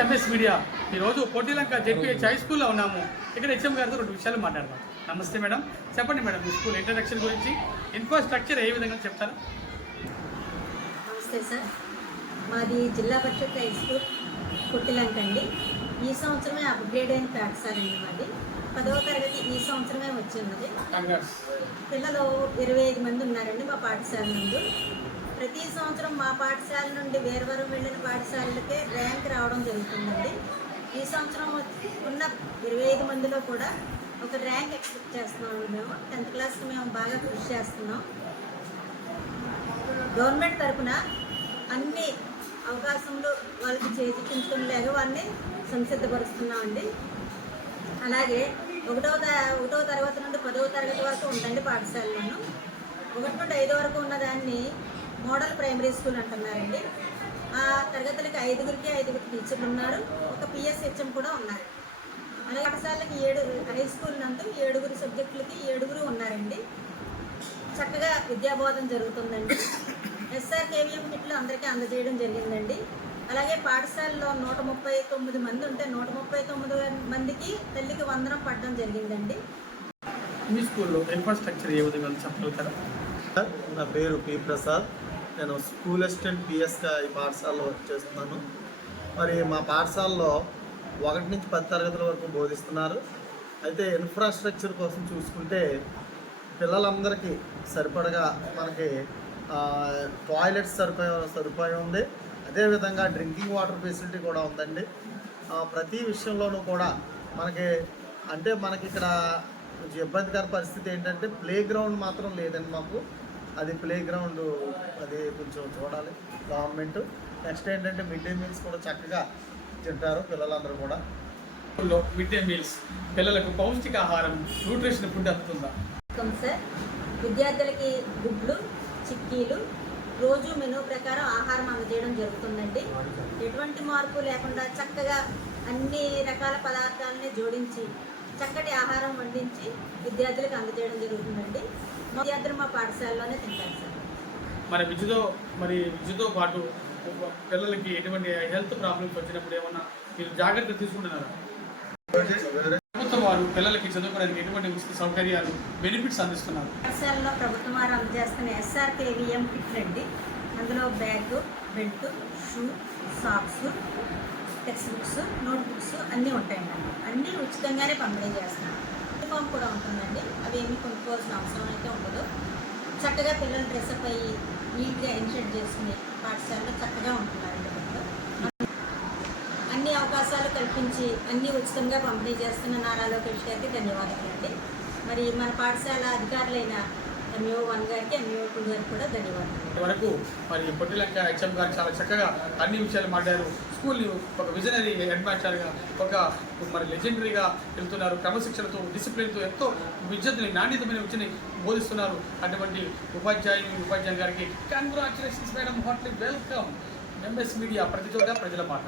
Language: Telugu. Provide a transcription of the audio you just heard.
ఎంఎస్ మీడియా ఈరోజు పొట్టిలంక జెడ్పీహెచ్ హై స్కూల్లో ఉన్నాము. ఇక్కడ హెచ్ఎం గారితో రెండు విషయాలు మాట్లాడదాం. నమస్తే మేడం, చెప్పండి మేడం, మీ స్కూల్ ఇంట్రడక్షన్ గురించి, ఇన్ఫ్రాస్ట్రక్చర్ ఏ విధంగా చెప్తారు? నమస్తే సార్, మాది జిల్లా పరిషత్ హై స్కూల్ పొట్టిలంక అండి. ఈ సంవత్సరమే అప్గ్రేడ్ అయిన పాఠశాల అండి. మాది 10వ తరగతి ఈ సంవత్సరమే వచ్చిన్నది. పిల్లలు 25 మంది ఉన్నారండి మా పాఠశాల నందు. ప్రతి సంవత్సరం మా పాఠశాల నుండి వేరు వెళ్ళిన పాఠశాలలకే ర్యాంక్ రావడం జరుగుతుందండి. ఈ సంవత్సరం ఉన్న 25 మందిలో కూడా ఒక ర్యాంక్ ఎక్స్పెక్ట్ చేస్తున్నాము. మేము 10th క్లాస్కి మేము బాగా కృషి చేస్తున్నాం. గవర్నమెంట్ తరఫున అన్ని అవకాశములు వాళ్ళకి చేజిక్కించుకునేలాగా వారిని సంసిద్ధపరుస్తున్నామండి. అలాగే ఒకటవ తరగతి నుండి 10వ తరగతి వరకు ఉందండి పాఠశాలలోను. 1 నుండి 5 వరకు ఉన్న దాన్ని మోడల్ ప్రైమరీ స్కూల్ అంటున్నారండి. ఆ తరగతులకి 5 టీచర్లు ఉన్నారు, ఒక పిఎస్హెచ్ఎం కూడా ఉన్నారు. అలాగే పాఠశాలకి 7 హై స్కూల్ నందు 7 సబ్జెక్టులకి 7 ఉన్నారండి. చక్కగా విద్యాబోధన జరుగుతుందండి. ఎస్ఆర్కేవిఎం కిట్లు అందరికీ అందజేయడం జరిగిందండి. అలాగే పాఠశాలలో 139 మంది ఉంటే 139 మందికి తల్లికి వందనం పడడం జరిగిందండి. మీ స్కూల్లో ఇన్ఫ్రాస్ట్రక్చర్ ఏ విధంగా చెప్పగలుగుతారా? నా పేరు పి ప్రసాద్. నేను స్కూల్ అసిస్టెంట్ పిఎస్గా ఈ పాఠశాలలో వర్క్ చేస్తున్నాను. మరి మా పాఠశాలలో 1 నుంచి 10 తరగతుల వరకు బోధిస్తున్నారు. అయితే ఇన్ఫ్రాస్ట్రక్చర్ కోసం చూసుకుంటే పిల్లలందరికీ సరిపడగా మనకి టాయిలెట్స్ సదుపాయం ఉంది. అదేవిధంగా డ్రింకింగ్ వాటర్ ఫెసిలిటీ కూడా ఉందండి. ప్రతి విషయంలోనూ కూడా మనకి ఇక్కడ ఇబ్బందికర పరిస్థితి ఏంటంటే ప్లే గ్రౌండ్ మాత్రం లేదండి మాకు. అది ప్లే గ్రౌండ్ అది కొంచెం చూడాలి గవర్నమెంట్. నెక్స్ట్ ఏంటంటే మిడ్ డే మీల్స్ కూడా చక్కగా తింటారు పిల్లలందరూ కూడా. స్కూల్లో మిడ్ డే మీల్స్ పిల్లలకు పౌష్టికాహారం న్యూట్రిషన్ ఫుడ్ అందుతుందా? సార్, విద్యార్థులకి గుడ్లు, చిక్కీలు రోజు మెనూ ప్రకారం ఆహారం అందజేయడం జరుగుతుందండి. ఎటువంటి మార్పు లేకుండా చక్కగా అన్ని రకాల పదార్థాలని జోడించి చక్కటి ఆహారం వండించి విద్యార్థులకు అందజేయడం జరుగుతుందండి. విద్యార్థులు మా పాఠశాలలోనే తింటారు సార్. విద్యతో పాటు పిల్లలకి ఎటువంటి హెల్త్ ప్రాబ్లమ్స్ వచ్చినప్పుడు ఏమన్నా మీరు జాగ్రత్త తీసుకుంటున్నారా? ప్రభుత్వం వారు పిల్లలకి చదువుకోవడానికి ఎటువంటి ఉచిత సౌకర్యాలు బెనిఫిట్స్ అందిస్తున్నారు? పాఠశాలలో ప్రభుత్వం వారు అందజేస్తున్న ఎస్ఆర్కేవిఎం కిట్ అండి. అందులో bag, belt, shoe, socks, text books, note books అన్నీ ఉంటాయండి. అన్నీ ఉచితంగానే పంపిణీ చేస్తున్నాం. యూనిఫామ్ కూడా ఉంటుందండి. అవి ఏమీ కొనుక్కోవాల్సిన అవసరం అయితే ఉండదు. చక్కగా పిల్లలు డ్రెస్అప్ అయ్యి నీట్గా ఇన్షర్ట్ చేసుకుని పాఠశాలలో చక్కగా ఉంటున్నారండి. అన్ని అవకాశాలు కల్పించి అన్నీ ఉచితంగా పంపిణీ చేస్తున్న నారా లోకేష్ గారికి ధన్యవాదాలండి. మరి మన పాఠశాల అధికారులైన MO1 గారికి, MO2 గారికి కూడా ధన్యవాదాలు. ఇంతవరకు మరి పొట్టిలంక హెచ్ఎం గారు చాలా చక్కగా అన్ని విషయాలు మాట్లాడారు. స్కూల్ని ఒక విజనరీ హెడ్ మాస్టర్గా, మరి లెజెండరీగా వెళ్తున్నారు. క్రమశిక్షణతో, డిసిప్లిన్తో ఎంతో విద్యార్థులని నాణ్యతమైన విద్యని బోధిస్తున్నారు. అటువంటి ఉపాధ్యాయులు గారికి congratulations madam, heartly welcome. MS media, ప్రతి చోట ప్రజల మాట.